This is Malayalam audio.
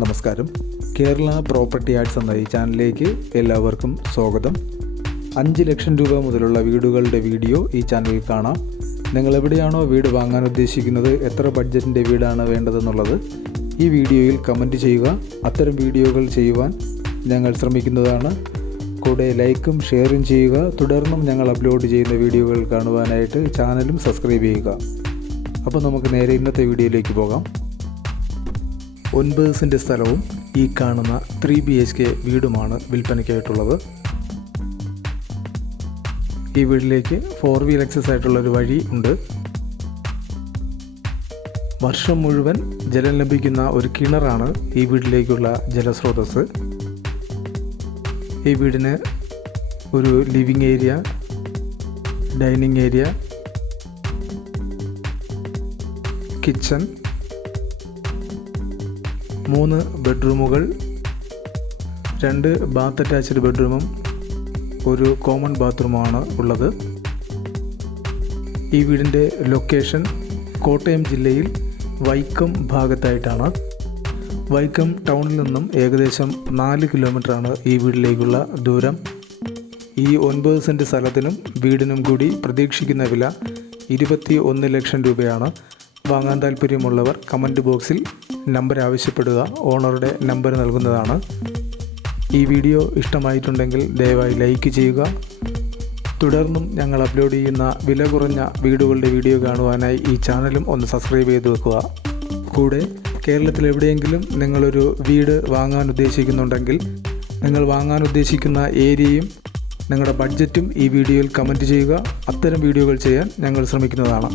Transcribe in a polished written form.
നമസ്കാരം. കേരള പ്രോപ്പർട്ടി ആർട്സ് എന്ന ഈ ചാനലിലേക്ക് എല്ലാവർക്കും സ്വാഗതം. 5 ലക്ഷം രൂപ മുതലുള്ള വീടുകളുടെ വീഡിയോ ഈ ചാനലിൽ കാണാം. നിങ്ങൾ എവിടെയാണോ വീട് വാങ്ങാൻ ഉദ്ദേശിക്കുന്നത്, എത്ര ബഡ്ജറ്റിൻ്റെ വീടാണ് വേണ്ടതെന്നുള്ളത് ഈ വീഡിയോയിൽ കമൻറ്റ് ചെയ്യുക. അത്തരം വീഡിയോകൾ ചെയ്യുവാൻ ഞങ്ങൾ ശ്രമിക്കുന്നതാണ്. കൂടെ ലൈക്കും ഷെയറും ചെയ്യുക. തുടർന്നും ഞങ്ങൾ അപ്ലോഡ് ചെയ്യുന്ന വീഡിയോകൾ കാണുവാനായിട്ട് ചാനലും സബ്സ്ക്രൈബ് ചെയ്യുക. അപ്പോൾ നമുക്ക് നേരെ ഇന്നത്തെ വീഡിയോയിലേക്ക് പോകാം. 9 സെൻറ്റ് സ്ഥലവും ഈ കാണുന്ന 3 BHK വീടുമാണ് വിൽപ്പനയ്ക്കായിട്ടുള്ളത്. ഈ വീട്ടിലേക്ക് 4 വീൽ ആക്സസ് ആയിട്ടുള്ളൊരു വഴി ഉണ്ട്. വർഷം മുഴുവൻ ജലം ലഭിക്കുന്ന ഒരു കിണറാണ് ഈ വീട്ടിലേക്കുള്ള ജലസ്രോതസ്. ഈ വീടിന് ഒരു living area, dining area, kitchen, 3 ബെഡ്റൂമുകൾ, 2 bath attached ബെഡ്റൂമും ഒരു കോമൺ ബാത്റൂമാണ് ഉള്ളത്. ഈ വീടിൻ്റെ ലൊക്കേഷൻ കോട്ടയം ജില്ലയിൽ വൈക്കം ഭാഗത്തായിട്ടാണ്. വൈക്കം ടൗണിൽ നിന്നും ഏകദേശം 4 കിലോമീറ്ററാണ് ഈ വീട്ടിലേക്കുള്ള ദൂരം. ഈ 9 സെൻറ്റ് സ്ഥലത്തിനും വീടിനും കൂടി പ്രതീക്ഷിക്കുന്ന വില 21 ലക്ഷം രൂപയാണ്. വാങ്ങാൻ താല്പര്യമുള്ളവർ കമൻറ്റ് ബോക്സിൽ നമ്പർ ആവശ്യപ്പെടുക. ഓണറുടെ നമ്പർ നൽകുന്നതാണ്. ഈ വീഡിയോ ഇഷ്ടമായിട്ടുണ്ടെങ്കിൽ ദയവായി ലൈക്ക് ചെയ്യുക. തുടർന്നും ഞങ്ങൾ അപ്ലോഡ് ചെയ്യുന്ന വില കുറഞ്ഞ വീടുകളുടെ വീഡിയോ കാണുവാനായി ഈ ചാനലും ഒന്ന് സബ്സ്ക്രൈബ് ചെയ്ത് വെക്കുക. കൂടെ കേരളത്തിൽ എവിടെയെങ്കിലും നിങ്ങളൊരു വീട് വാങ്ങാൻ ഉദ്ദേശിക്കുന്നുണ്ടെങ്കിൽ, നിങ്ങൾ വാങ്ങാൻ ഉദ്ദേശിക്കുന്ന ഏരിയയും നിങ്ങളുടെ ബഡ്ജറ്റും ഈ വീഡിയോയിൽ കമൻറ്റ് ചെയ്യുക. അത്തരം വീഡിയോകൾ ചെയ്യാൻ ഞങ്ങൾ ശ്രമിക്കുന്നതാണ്.